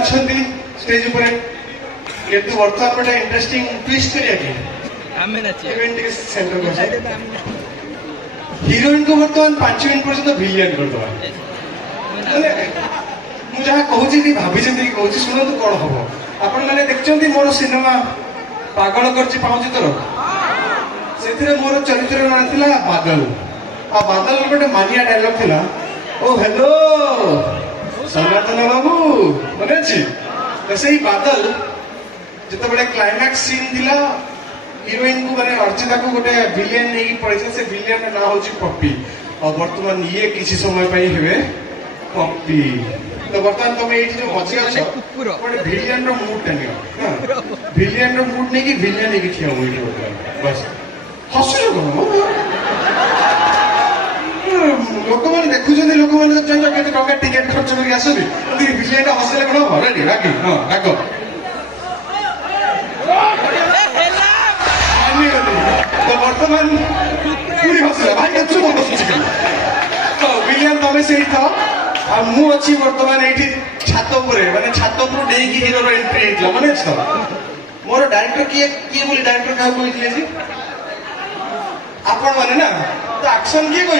अच्छी स्टेज पर किंतु बर्तमान गोटे इंटरेस्टिंग ट्विस्ट करिया कि हिरोइन को बर्तमान 5 मिनट पर्यंत विलियन करदे मुझे कहूँ भाभी कहूँ शुणु कौन हम आपण मैंने देखते मोर सिनेमा पागल कर तोर से मोर चरित्र नाम था बादल आ बादल गोटे मानिया डायलॉग थिला ओ हेलो सनातन बाबू मन अच्छी तो से बादल जिते बड़े क्लाइमैक्स सीन थिला हिरोइन को माने अर्चिता को गोटे विलियन नहीं पड़े से विलियन ना हूँ पप्पी और बर्तमान ये किसी समय हेबे पप्पी तो बर्तमान तुम ये जो मजी अच्छे गोटे विलियन मुड टा नियो विलियन मुड नहीं कि विलियन नहीं ठिया हुई बस हसुल कौन लोक मैंने देखुं लोक मैंने केते टका टिकेट खर्च करके आसबी विलियन टा हसले कौन हम रेडी रागी हाँ राग तो बर्तमान पूरी हसला भाई चुप बसुची तो विलियन तुम से था मु अच्छी बर्तमान ये छात माने छात डेक हिरो एंट्री होता मन तो मोर डायरेक्टर किए किए बोली डायरेक्टर क्या कहते आपण मैंने ना तो एक्शन किए कह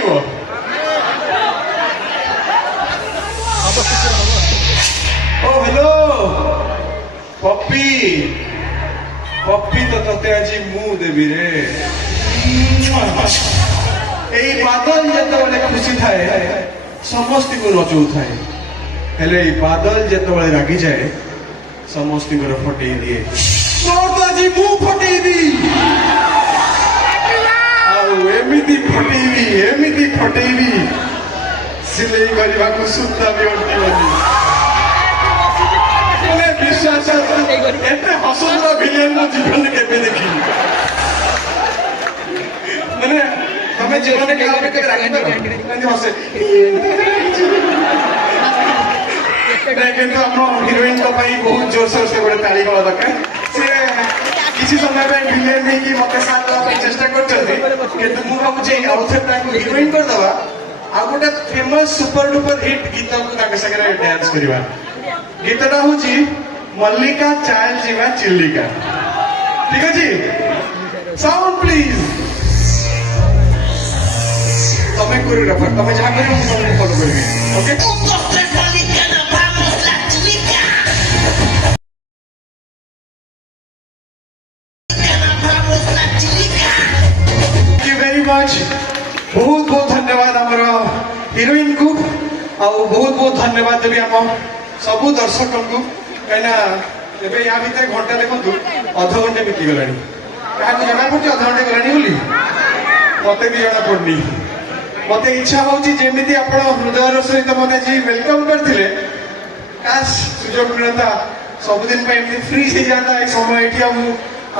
ओ हेलो पप्पी पप्पी तो तते आज मु देवी रे यही बादल जिते खुशी थाए समस्त को नचौ थाए हेले बादल जिते रागी जाए समस्त फटे दिए तो आज मु फटेबी एमती फटेबी सिले करने को सुता भी अंटी विश्वास एते हसुंदर विलियन मो जीवन के देखी मैंने तमें जीवन के हसे हिरोइन बहुत जोरसोर से गोटे ताली गला दरकार सी किसी समय विलियन नहीं मत साथ देवाई चेष्टा कर हिरोइन करदे आ गोटे फेमस सुपर डुपर हिट गीत को सागे डांस करवा गीतटा हूँ मल्लिका चाल जीवा चिल्लिका ठीक है साउंड प्लीज तुम्हें कोरियोग्राफर तुम्हें जहाँ करें तुमको फॉलो करेंगे okay thank you very much बहुत बहुत धन्यवाद आमर हिरोइन को बहुत बहुत धन्यवाद देवी आम सबू दर्शक को कहीं या भितर घंटा देखु अध घंटे बीती गला क्या जना पड़ी अध घंटे गलानी बोली मत भी जना पड़नी मत इच्छा होमती आप हृदय सहित मत जी वेलकम करते काश सुजोग मिलता सबुदिन फ्री से जाता एक समय ये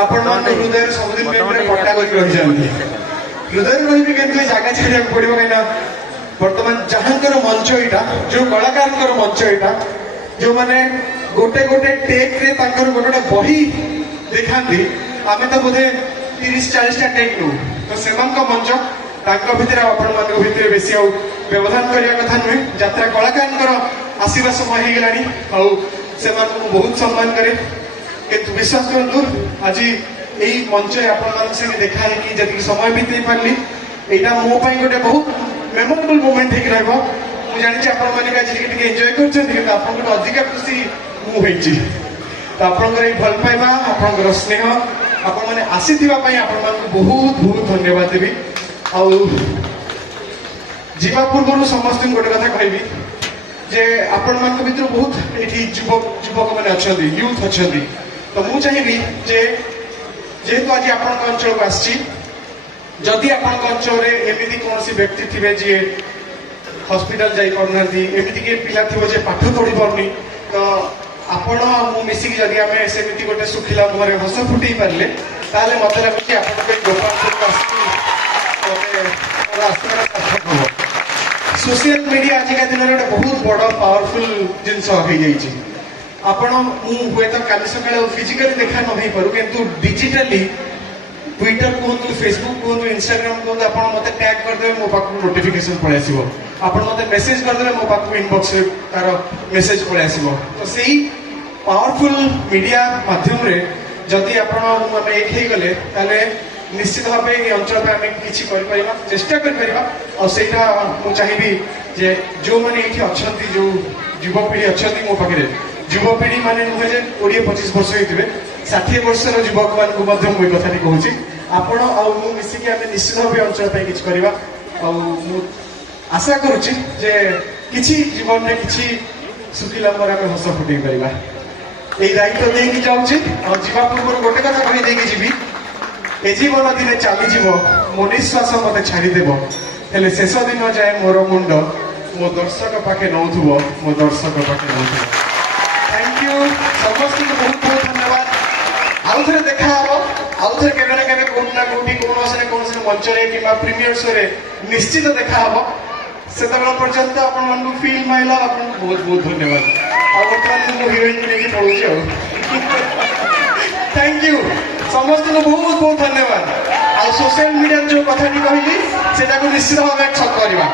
आपण हृदय सबुदिन पट्टा कर रही जाती हृदय रही के जगह छाड़ा पड़ो कहीं बर्तमान जहांकर मंच यहाँ जो कलाकार मंच यहाँ जो मैंने गोटे गोटे टेक रे गोटे गोटे बही दिखाती आम तो बोधे 30-40 टेक नू तो से मंच भितर आपण भितर बेसी व्यवधान करने कथा नुहे यात्रा कलाकार आसवा समय हो गलानी से बहुत सम्मान करे किंतु विश्वास करूँ आज यही मंच आपण देखा जी समय बीते पार्ली यहाँ मोपाई गोटे बहुत मेमोरेबल मोमेंट हो रहा मुझे जानी आप एंजॉय कर अधिका खुशी मुझे तो आपंकर भल पाइबा आपंकर स्नेह आपण मैंने आसी बहुत बहुत धन्यवाद देवी आवा पूर्व समस्त गोटे कथा कहबी जे आपण मान भर बहुत ये युवक मैंने अच्छा यूथ अच्छा तो मुझे चाहिए जेहेतु आज आप अंचल को आसी जदि आपण अंचल एमती कौन व्यक्ति थे जी हॉस्पिटल जाई पारना एमती किए पिला थी जे पाठ पढ़ी पारनी तो आपण मिसिकी जदि आम सेमती गोटे सुखिला मुहर हस फुटे पारे ताले मत लगुच सोशल मीडिया आजिका दिन में बहुत बड़ पावरफुल जिनस हो आपण हुए तो काली सका फिजिकली देखा न हो पारू किंतु डिजिटली ट्विटर कहतु फेसबुक कहतु इंस्टाग्राम कहतु आप मत टैग करदे मो पाक नोटिफिकेशन पड़े आसो आप मत मेसेज करदे मो पाक इनबॉक्स तार मेसेज पड़े आसो तो सही पावरफुल मीडिया माध्यम रे जदि आपण आम एक हो गले ताले निश्चित भाव ये अंचल आम किसी चेष्टा करटा मुझे चाहिए जे जो मैंने ये अच्छा जो युवपीढ़ी अच्छा मो पाखे युवपीढ़ी माने नुहे जे 20-25 वर्ष होते 60 वर्षर युवक मान मुझे कथा कहूँ आपण मिसिकी आम निश्चित भाव अंचल किसी करवा आशा करुच्ची जे किसी जीवन में किसी सुखिला आम हस फुटे पार यही दायित्व देकी जाऊँगी जा पूर्व गोटे कथा कहीदेकी जी ए जीवन दिने चलीज मो निश्वास मत छाड़देव हेले शेष दिन जाए मोर मुंड मो दर्शक पाखे नौथुव मो दर्शक पाखे नौथुव थैंक यू समस्त को बहुत बहुत धन्यवाद आउ थे देखा आउ थे केवे ना केवे कोना कोठी कौन से मंच कि प्रीमियर शो रे निश्चित देखा से पर्यंत आपण फिल्म आइला बहुत बहुत धन्यवाद आ हिरोइन को लेकिन पढ़ू थैंक यू समस्त को बहुत बहुत धन्यवाद आ सोशल मीडिया जो कथा कहली से निश्चित भाव करवा